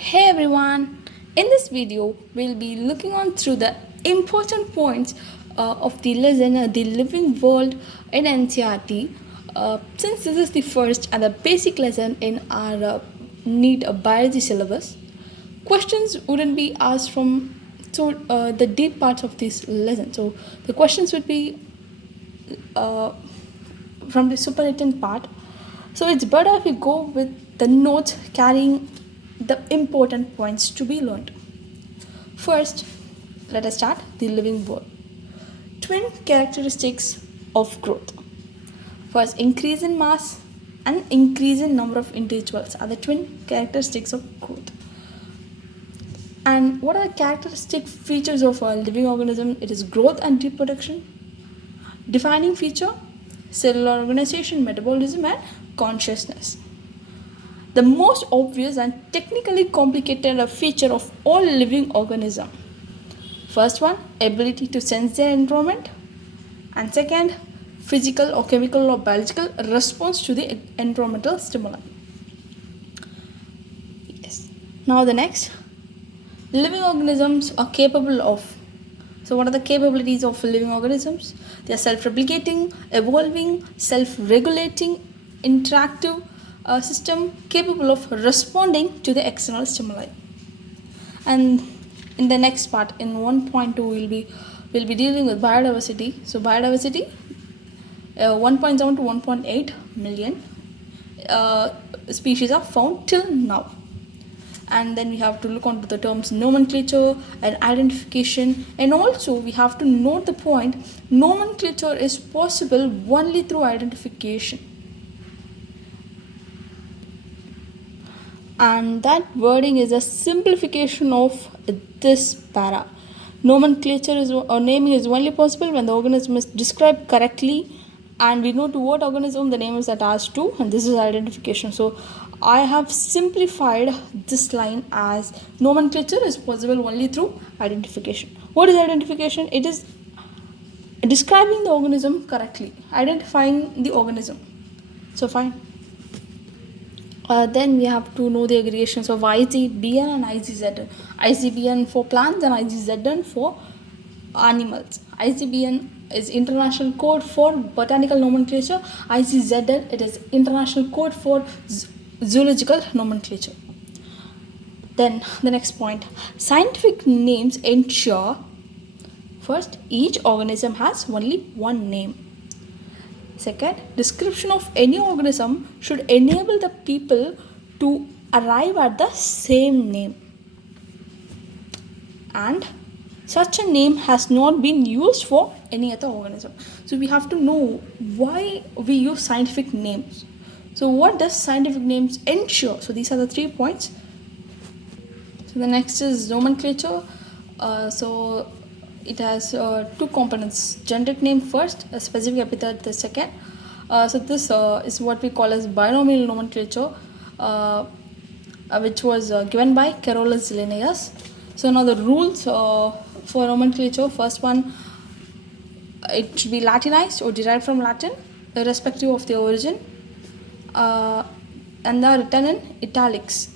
Hey everyone! In this video, we'll be looking on through the important points of the lesson The Living World in NCRT. Since this is the first and the basic lesson in our NEET biology syllabus, questions wouldn't be asked from the deep parts of this lesson. So the questions would be uh, from the supernatant part. So it's better if we go with the notes carrying the important points to be learned. First, let us start the living world. Twin characteristics of growth. First, increase in mass and increase in number of individuals are the twin characteristics of growth. And what are the characteristic features of a living organism? It is growth and reproduction. Defining feature, cellular organization, metabolism, and consciousness. The most obvious and technically complicated feature of all living organism. First one, ability to sense their environment, and second, physical or chemical or biological response to the environmental stimuli. Yes. Now the next, living organisms are capable of. So what are the capabilities of living organisms? They are self-replicating, evolving, self-regulating, interactive system capable of responding to the external stimuli. And in the next part, in 1.2, we'll be dealing with biodiversity. So biodiversity, 1.7 to 1.8 million species are found till now. And then we have to look onto the terms nomenclature and identification, and also we have to note the point nomenclature is possible only through identification. And that wording is a simplification of this para. Nomenclature is or naming is only possible when the organism is described correctly, and we know to what organism the name is attached to, and this is identification. So I have simplified this line as nomenclature is possible only through identification. What is identification? It is describing the organism correctly, identifying the organism. So fine. Then we have to know the aggregations of ICBN and ICZN. ICBN for plants and ICZN for animals. ICBN is international code for botanical nomenclature. ICZN, it is international code for zoological nomenclature. Then the next point, scientific names ensure first each organism has only one name. Second, description of any organism should enable the people to arrive at the same name. And such a name has not been used for any other organism. So we have to know why we use scientific names. So what does scientific names ensure? So these are the 3 points. So the next is nomenclature. So it has 2 components: generic name first, a specific epithet the second. So this is what we call as binomial nomenclature, which was given by Carolus Linnaeus. So now the rules for nomenclature: first one, it should be Latinized or derived from Latin, irrespective of the origin, and they are written in italics.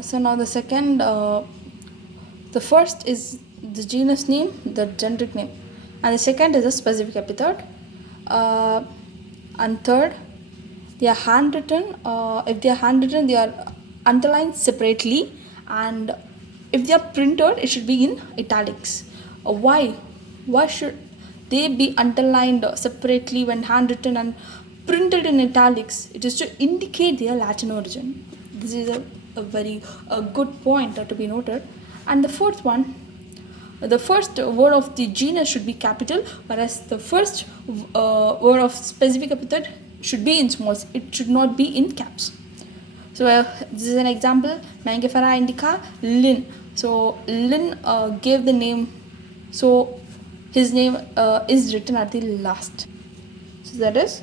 So now the second, the first is the genus name, the generic name, and the second is a specific epithet. And third, they are handwritten. If they are handwritten, they are underlined separately, and if they are printed, it should be in italics. Why? Why should they be underlined separately when handwritten and printed in italics? It is to indicate their Latin origin. This is a very good point to be noted. And the fourth one, the first word of the genus should be capital, whereas the first word of specific epithet should be in smalls. It should not be in caps. So this is an example: Mangifera indica, Lin. So Lin gave the name, so his name is written at the last. So that is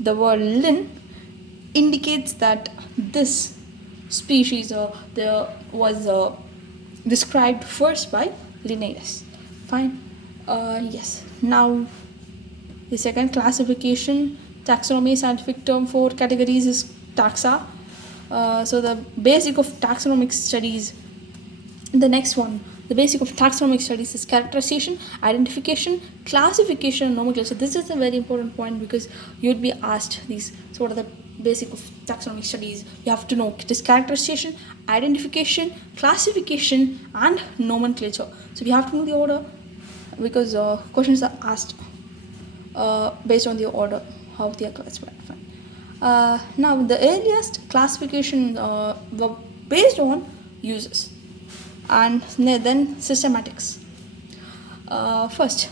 the word Lin indicates that this species was described first by Linnaeus. Fine. Yes. Now the second classification taxonomy, scientific term for categories is taxa. So the basic of taxonomic studies. The next one, the basic of taxonomic studies is characterization, identification, classification, and nomenclature. This is a very important point because you'd be asked these. So what are the basic of taxonomic studies? You have to know it is characterization, identification, classification, and nomenclature. So we have to know the order because questions are asked based on the order how they are classified. Now the earliest classification were based on uses and then systematics. First,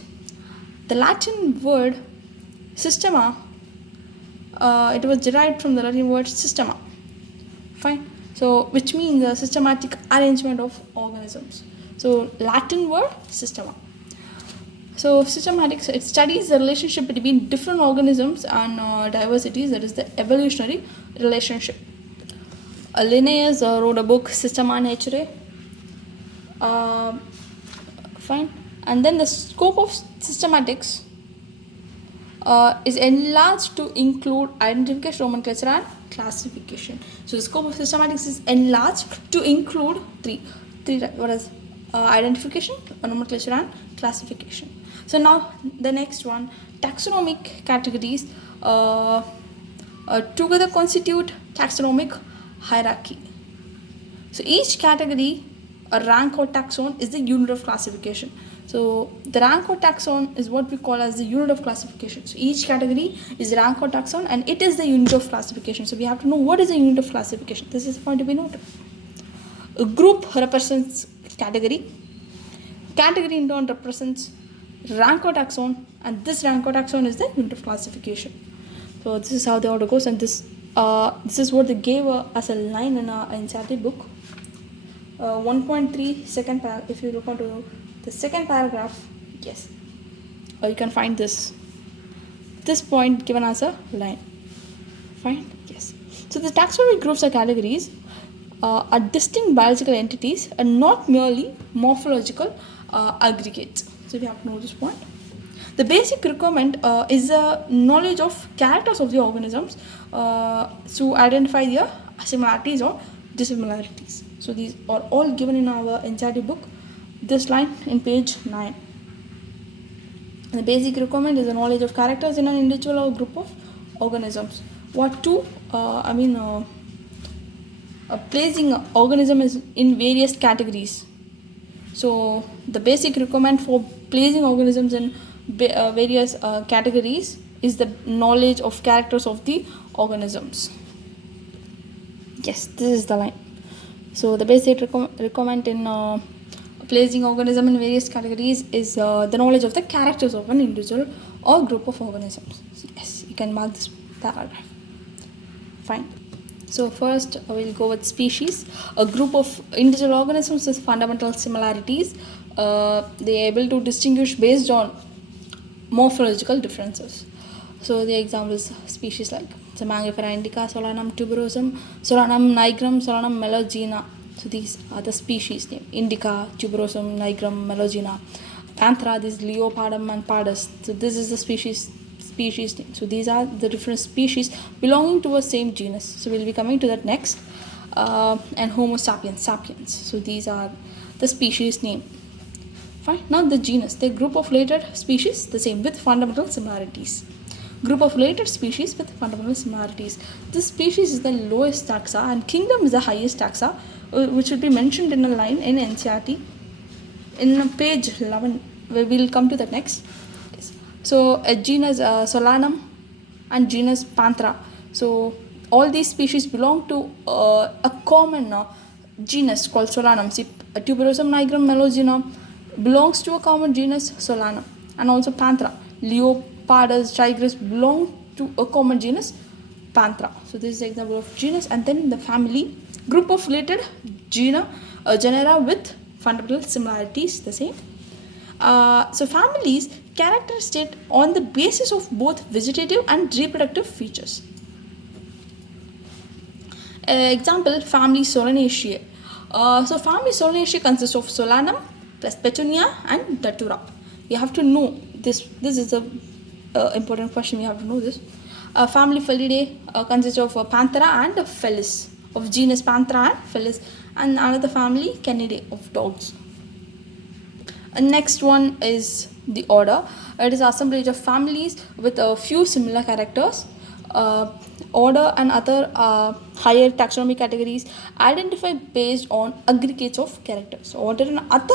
the Latin word systema, it was derived from the Latin word systema. Fine. So, which means a systematic arrangement of organisms. So, Latin word systema. So, systematics, it studies the relationship between different organisms and diversities, that is the evolutionary relationship. Linnaeus wrote a book, Systema Naturae. Fine. And then the scope of systematics is enlarged to include identification, nomenclature, and classification. So the scope of systematics is enlarged to include three. What is identification, nomenclature, and classification. So now the next one, taxonomic categories together constitute taxonomic hierarchy. So each category, a rank or taxon, is the unit of classification. So the rank or taxon is what we call as the unit of classification. So each category is rank or taxon and it is the unit of classification. So we have to know what is the unit of classification. This is point to be noted. A group represents category. Category in turn represents rank or taxon, and this rank or taxon is the unit of classification. So this is how the order goes, and this is what they gave as a line in our NCERT book. 1.3 second paragraph. If you look onto the second paragraph, yes, or you can find this point given as a line. Fine, yes. So the taxonomic groups or categories are distinct biological entities and not merely morphological aggregates. So we have to know this point. The basic requirement is the knowledge of characters of the organisms to identify their similarities or dissimilarities. So these are all given in our NCERT book. This line in page 9. The basic requirement is the knowledge of characters in an individual or group of organisms. What to placing an organism is in various categories. So the basic requirement for placing organisms in various categories is the knowledge of characters of the organisms. Yes, this is the line. So the basic requirement in placing organism in various categories is the knowledge of the characters of an individual or group of organisms. Yes, you can mark this paragraph. Fine. So first we'll go with species. A group of individual organisms with fundamental similarities. They are able to distinguish based on morphological differences. So the examples species like Mangifera indica, Solanum tuberosum, Solanum nigrum, Solanum melogena. So these are the species name. Indica, tuberosum, nigrum, melogena. Panthera, this Leopardum and Pardus. So this is the species name. So these are the different species belonging to a same genus. So we'll be coming to that next. And Homo sapiens, sapiens. So these are the species name. Fine. Now the genus, the group of related species, the same with fundamental similarities. Group of related species with fundamental similarities. This species is the lowest taxa and kingdom is the highest taxa, which will be mentioned in a line in NCERT in page 11. We will come to that next. Yes. So a genus Solanum and genus Panthera. So all these species belong to a common genus called Solanum. See, Tuberosum nigrum melogena belongs to a common genus Solanum, and also Panthera. Leopardus tigris belong to a common genus Panthera. So this is the example of genus, and then the family, group of related genera with fundamental similarities, the same. So families characterized on the basis of both vegetative and reproductive features. Example, family Solanaceae. So family Solanaceae consists of Solanum plus Petunia and Datura. You have to know this. This is a important question. We have to know this. Family Felidae consists of Panthera and Felis, of genus Panthera and Felis, and another family Canidae of dogs. Next one is the order. It is assemblage of families with a few similar characters. Order and other higher taxonomy categories identified based on aggregates of characters. So order and other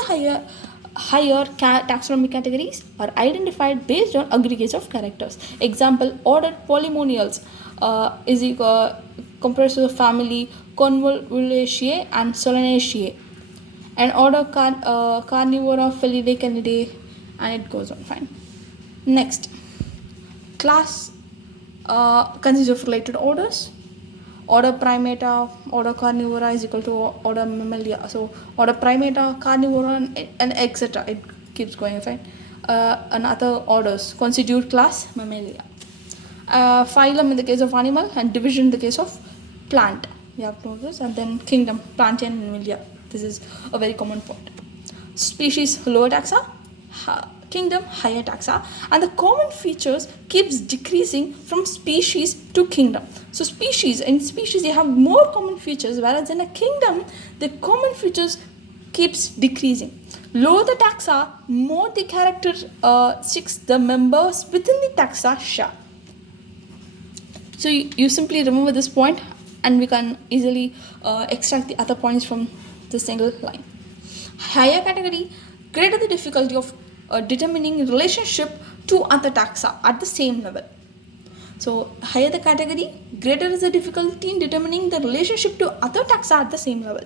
higher taxonomy categories are identified based on aggregates of characters. Example: ordered polynomials is comprised of family Convolvulaceae and Solanaceae, and order Carnivora, Felidae, Canidae, and it goes on. Fine. Next, class consists of related orders. Order Primata, order Carnivora is equal to order Mammalia. So order Primata, Carnivora, and etc. It keeps going. Fine. And other orders constitute class Mammalia. Phylum in the case of animal, and division in the case of plant. We have to know this. And then kingdom, Plantae and Animalia. This is a very common point. Species, lower taxa, kingdom, higher taxa, and the common features keeps decreasing from species to kingdom. So in species you have more common features, whereas in a kingdom the common features keeps decreasing. Lower the taxa, more the characteristics the members within the taxa share. So you simply remember this point, and we can easily extract the other points from the single line. Higher category, greater the difficulty of determining relationship to other taxa at the same level. So higher the category, greater is the difficulty in determining the relationship to other taxa at the same level.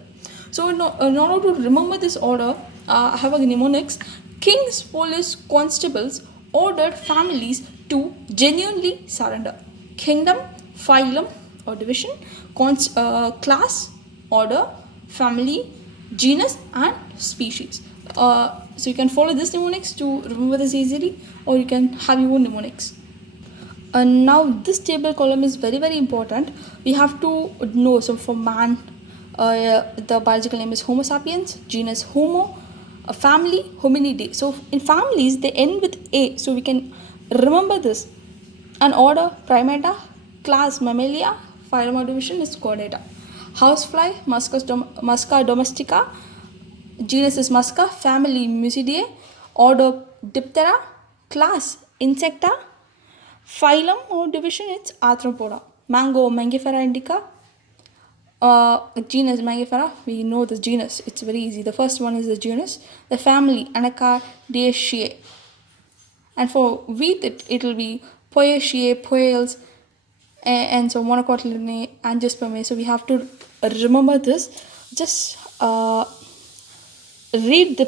So in order to remember this order, I have a mnemonics: kings, police, constables, ordered families to genuinely surrender. Kingdom, phylum or division, class, order, family, genus, and species. So you can follow this mnemonics to remember this easily, or you can have your own mnemonics. Now this table column is very very important. We have to know. So for man, the biological name is Homo sapiens, genus Homo, a family Hominidae. So in families they end with A, so we can remember this. An order Primata, class Mammalia, phylum or division is Chordata. Housefly Musca domestica, genus is Musca, family Musidae, order Diptera, class Insecta, phylum or division it's Arthropoda. Mango Mangifera indica, genus Mangifera. We know the genus, it's very easy. The first one is the genus. The family Anacardiaceae, and for wheat it will be Poaceae, Poales, and so Monocotyledone, Angiospermae. So we have to remember this. Just read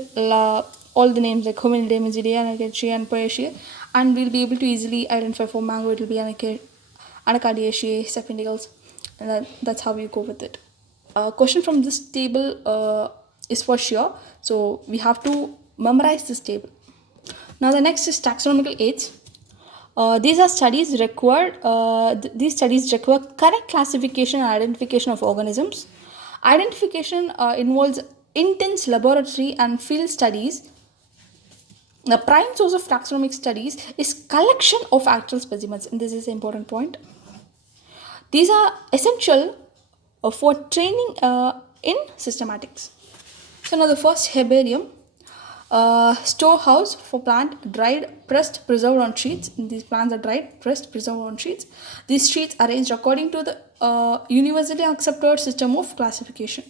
all the names like Hominidae, Musidae, Anacardiaceae, and Poaceae, and we'll be able to easily identify. For mango it will be Anacardiaceae, Sapindicals, and that's how we go with it. Question from this table is for sure, so we have to memorize this table. Now the next is taxonomical aids. These studies require correct classification and identification of organisms. Identification involves intense laboratory and field studies. The prime source of taxonomic studies is collection of actual specimens, and this is an important point. These are essential for training in systematics. So now the first, herbarium. Storehouse for plant, dried, pressed, preserved on sheets. These plants are dried, pressed, preserved on sheets. These sheets arranged according to the universally accepted system of classification.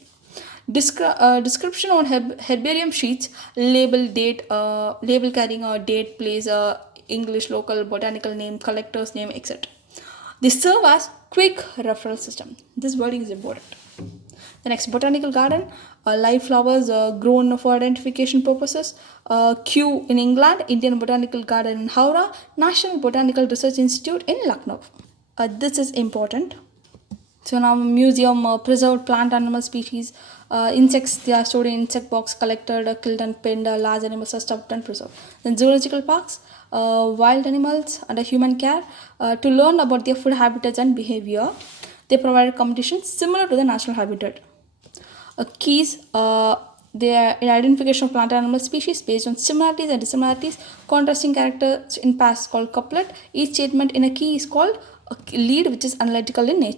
Description on herbarium sheets: label, date, label carrying a date, place, English, local, botanical name, collector's name, etc. They serve as quick referral system. This wording is important. The next, botanical garden, live flowers grown for identification purposes. Kew in England, Indian Botanical Garden in Howrah, National Botanical Research Institute in Lucknow. This is important. So now museum, preserved plant animal species. Insects, they are stored in insect box, collected, killed and penned. Large animals are stuffed and preserved. Then zoological parks, wild animals under human care. To learn about their food habitats and behavior, they provided competitions similar to the national habitat. Keys, they are in identification of plant and animal species based on similarities and dissimilarities. Contrasting characters in pairs called couplet. Each statement in a key is called a lead which is analytical in nature.